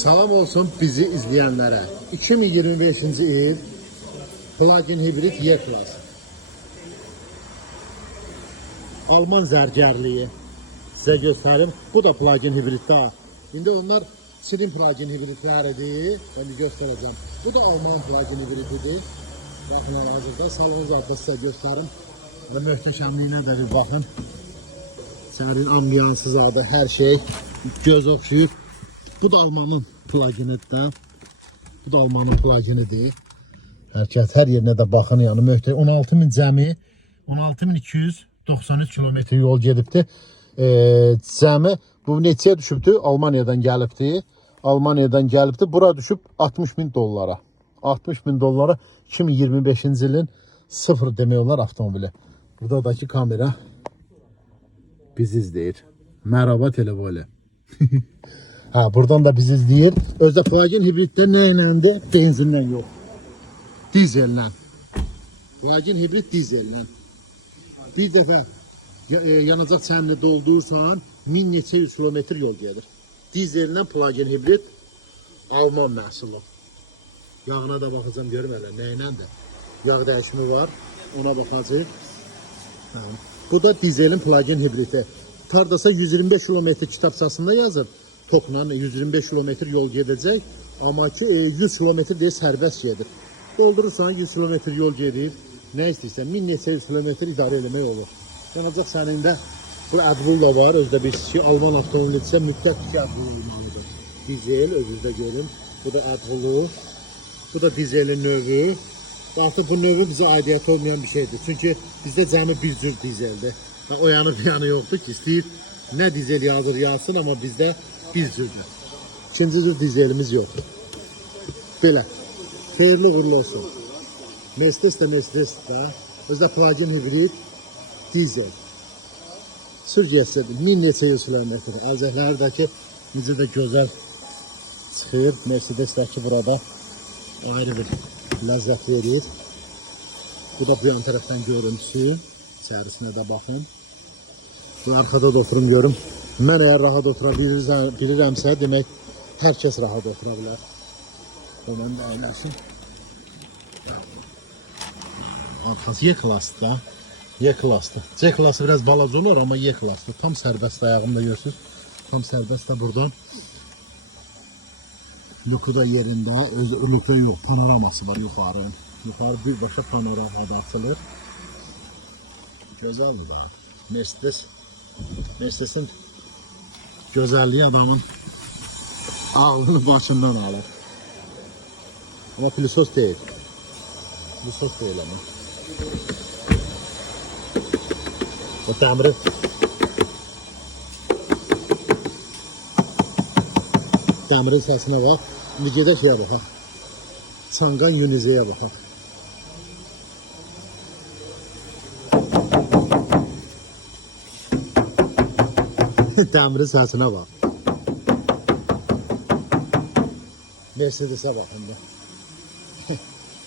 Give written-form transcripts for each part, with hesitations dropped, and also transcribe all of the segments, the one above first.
Salam olsun bizi izleyenlere. 2025-ci il plug-in hibrid Y-Class. Alman zərgərliyi. Sizə göstərim. Bu da plug-in hibriddə. İndi onlar Çin plug-in hibridləridir. Ben göstereceğim. Bu da Alman plug-in hibrididir. Bakın hazırda salon zaten size gösterim. Ve möhtəşəmliyinə də bir bakın. Sərin ambiyansı zaten her şey göz oxşuyur. Bu da Almanın pluginidir. Bu da Almanın pluginidir. Hər yerinə də baxın, yəni möhtəşəm. 16.000 cəmi 16.293 kilometr yol gedibdi. Cəmi bu neçəyə düşübdü? Almaniyadan gəlibdi. Bura düşüb 60.000 dollara. 60.000 dollara 2025-ci ilin sıfır demək olar avtomobili. Buradakı kamera bizi izləyir. Merhaba telefonu. Ha, buradan da bizi izləyir. Özdə plug-in hibriddə nə iləndir? Benzinlə yox. Dizellə. Plug-in hibrid dizellə. Bir dəfə yanacaq çənini doldurursan 1000 neçə 100 kilometr yol gedir. Dizellə plug-in hibrid Alman məhsulu. Yağına da baxacağım görüm hələ nə iləndir. Yağ dəyişimi var. Ona baxacağıq. Bu da dizelin plug-in hibridi. Tardasa 125 kilometr kitabçasında yazır. Tokla 125 kilometr yol gedəcək. Amma ki 100 kilometr deyə sərbəst gedir. Doldurursan 100 kilometr yol gedir. Nə istəyirsən 1000 neçə 100 kilometr idarə eləmək olur. Yanacaq sənində bu AdBlue da var. Özdə bir ki Alman avtomobilidirsə mütləq ki AdBlue olmalıdır. Dizel özünüzdə görün. Bu da AdBlue. Bu da dizelin növü. Artıq bu növü bizə aidiyyət olmayan bir şeydir. Çünki bizdə cəmi bir cür dizeldir. O yanı bir yanı yoxdur ki, istəyir nə dizel yazsın, amma bizdə bir cürdür. İkinci cür dizelimiz yoxdur. Belə. Xeyirli uğurlu olsun. Mercedes də özdə plug-in hibrid dizel. Sürgəsi 1000 neçə 100 kilometr. Əlcəklərdəki necə də gözəl çıxır. Mercedesdəki burada ayrı bir ləzzət verir. Bu da bu yan tərəfdən görüntüsü. İçərisinə də baxın. Bu arxada da oturum görüm. Mən əgər rahat otura bilirəmsə, demək hər kəs rahat otura bilər. O mən də əyləşim. Arxası Y-Class'da. Y-Class'da. C-Class'ı biraz balaca olur, amma Y-Class'da. Tam sərbəst ayağımda görürsünüz. Tam sərbəst də buradan. Luku da yerində. Öz luku yox, panoraması var yuxarı. Yuxarı birbaşa panoramada açılır. Gözəldir də. Mercedes'in gözəlliyi adamın ağlını başından alır. Ama pilisos değil. Pilisos değil ama. O təmiri təmirin səsinə bax. İndi gedək şeyə baxaq. Çanqan Yunize'yə baxaq. Təmirin səsinə bax. Mercedes'e baxın da.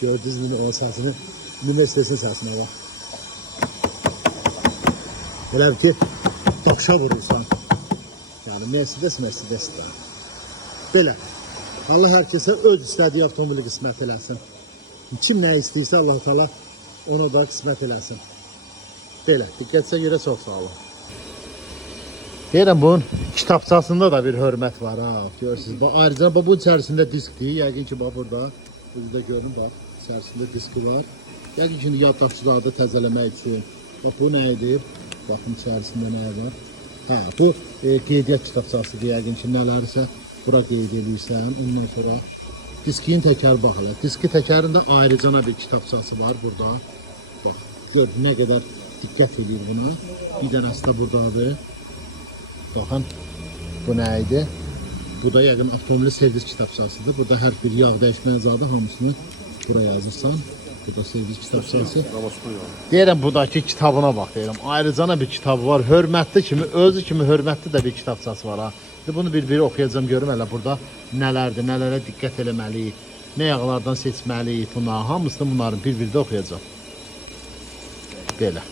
Gördünüz mü o səsini? Mercedes'in səsinə bax. Belə ki, daşa vurursan. Yəni Mercedes də. Belə. Allah hər kəsə öz istədiyi avtomobili qismət eləsin. Kim nə istəyirsə Allah Taala ona da qismət eləsin. Belə. Diqqətinizə görə çox sağ olun. Deyirəm bunun kitabçasında da bir hörmət var ha. Görürsünüz. Ayrıca bu içərisində diskdir. Yəqin ki bax burada özdə görün bax. İçərisində diski var. Yəqin ki yaddaşları təzələmək üçün. Bax bu nə idi? Baxın içərisində nə var? Hə, bu qeydiyyat kitabçasıdır. Yəqin ki nələrsə bura qeyd edirsən. Ondan sonra diskin təkər bax elə. Diski təkərində ayrıcana bir kitabçası var burada. Bax, gör nə qədər diqqət edir buna. Bir dənəsi də buradadır. Baxın, bu nə idi? Bu da yəqin avtomobil servis kitabçasıdır. Burada hər bir yağ dəyişmə zadı hamısını buraya yazırsan. Bu da servis kitabçası. Deyirəm, buradakı kitabına bax, deyirəm. Ayrıcana bir kitabı var. Hörmətli kimi, özü kimi hörmətli də bir kitabçası var ha. Bunu bir-biri oxuyacağım, görüm hələ burada nələrdir, nələrə diqqət eləməliyik, nə yağlardan seçməliyik buna. Hamısını bunların bir-birdə oxuyacağım. Belə.